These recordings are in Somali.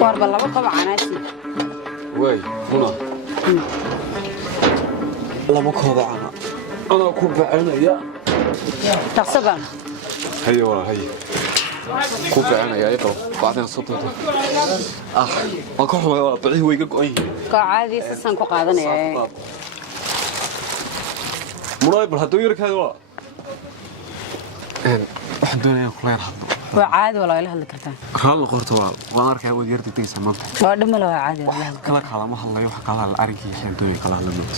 واربا لما قبع عناسي واي هنا لما قبع أنا أكون بعنا يا تقصبا هيا ولا هيا كون بعنا يا يقرأ بعدين صوته ما كحوا ولا بعيه ويقول أيه كعادي سسان كقادنا يا مرايب الهدو يرك هذا ولا واحد دنيا كلها وعادي ولا إله ذكرتها هذا قرطوال وأنا أركب ودير تيجي سمعت وادم ولا عادي ولا كلا كلام الله يوحى كلا الأرجي حين دنيا كلا لموت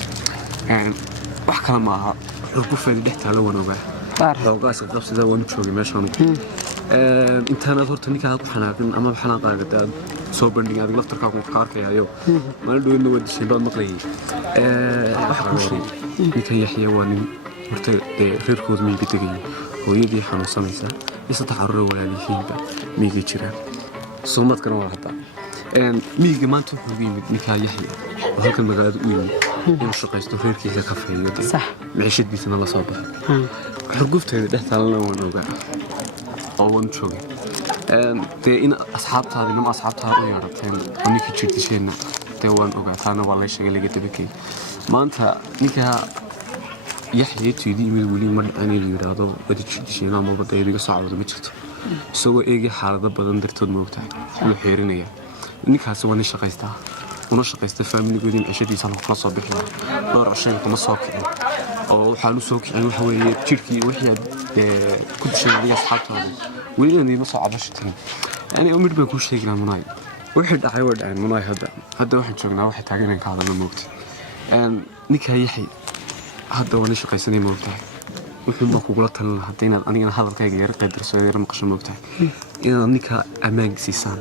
wax kala ma aha rugufeed dhextaalo wanooga loogaas qabsada waan joogay meeshaan intaana horta ninka ku xanaaqin ama xanaaqaaga soo bandhigay adiga laftarkaagu ka arkayayo maalin dhaweyna wadi shibaad maqlayay wax ku sheegay ninka yaxya waa nin horta reerkood miyiga tegay hooyadii xanuunsanaysa saddex carruur walaalihiinba miyiga jiraan soomadkana waa hadda miyiga maanta wuxuu yimid ninka yaxya halkan magaalada u yimid inuu shaqaysto reerkiisa ka faa'iido صح maciishadiisana la soo baxo xurgufteeda dhextaalana waan ogaa oo waan joogay in asxaabtaada inama asxaabtaada u yeerateen oo ninkii jirtisheenna dee waan ogaa taana waa lay sheegay laga dabakay maanta ninka yaxya tiidi imid weli ma dhacin inuu yidhaahdo wadi jirtisheen ama badda idiga soo cawdo ma jirto isagoo eegay xaalado badan dartood ma ogtahay inuu xeerinaya ninkaasi waa nin shaqaystaa una shaqaysta faamiligoodii maciishadiisa kula soo bixi lahaa dhowr casheen kuma soo kicin oo waxaan u soo kicin waxa weeye jirkii wixii ku dishay adiga asxaabtooda weli ma soo cabashatin yani umid baan ku sheegi lahaa munaay wixii dhacay waa dhaceen munaay hadda waxaan joognaa waxay taagan inaan ka hadalno moogta ninka yaxay hadda waa nin shaqaysanay moogtahay wuxuun baan kugula talin lahaa hadda inaad anigana hadalkayga yara qaydarso yara maqasho moogtahay inaad ninka ammaanka siisaan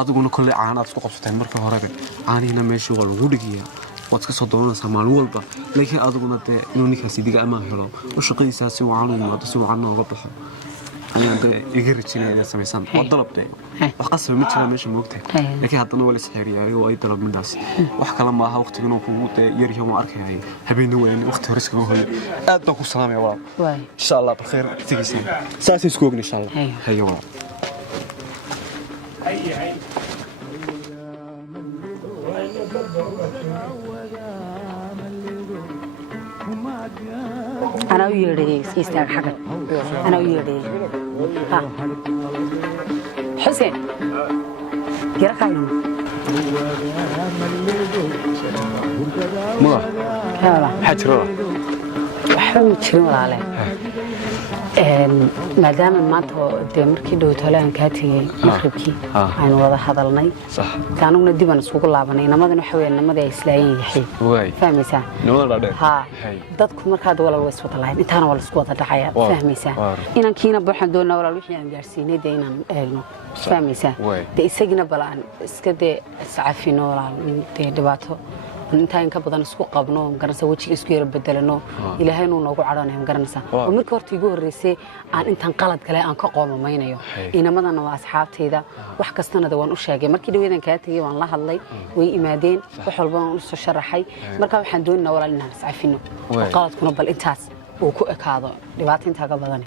adiguna kolle caanaad isku qabsateen markii horeba caanihina meeshii waa lagu dhigayaa waad iska soo doonaysaa maalin walba laakiin adiguna dee inuu ninkaasi diga ammaan helo oo shaqadiisaa si wacan u yimaado si wacan nooga baxo ayaan dee iga rajinaya inaad samaysaan waa dalab dee wax qasaba ma jiraan meesha moogtahay laakiin haddana waa la isxeeriyaayo oo ay dalab midhaas wax kale maaha waqtigan uu kugu dee yaryahay waan arkayay habeenna weyne waqti hore iskaga hoyo aad baan ku salaamaya walaal insha allah bakheer tegaysa saasay isku ogna insha allah hayo walaal أنا ويري يستاهل حاجة أنا ويري ها حسين يرك عليهم ما لا حجرة حلو تشيلون عليه maadaama maanta dee markii dhowtoolaan kaa tegey maqribkii aynu wada hadalnay anuguna dib aan isugu laabanay inamadana waxa weeye inamadii ay islaayeen yaxay fahmaysaa dadku markaad walal way iswada lahayd intaana waa la isku wada dhacaya fahmaysaa inankiina waxaan doonaa walaal wixii aan gaarsiinay dee inaan eegno fahmaysaa dee isagina bal aan iska dee iscafino walaal dee dhibaato inta in ka badan isku qabno garanaysa wajiga isku yara bedelano ilaahay inuu noogu cadhanayo garanaysa oo markii horta igu horeysay aan intan qalad galay aan ka qoomamaynayo inamadana waa asxaabteeda wax kastana waan u sheegay markii dhaweedan ka tagay waan la hadlay way imaadeen wax walba aan u soo sharaxay marka waxaan doonaynaa walaal inaan iscafino qaladkuna bal intaas uu ku ekaado dhibaato inta ka badan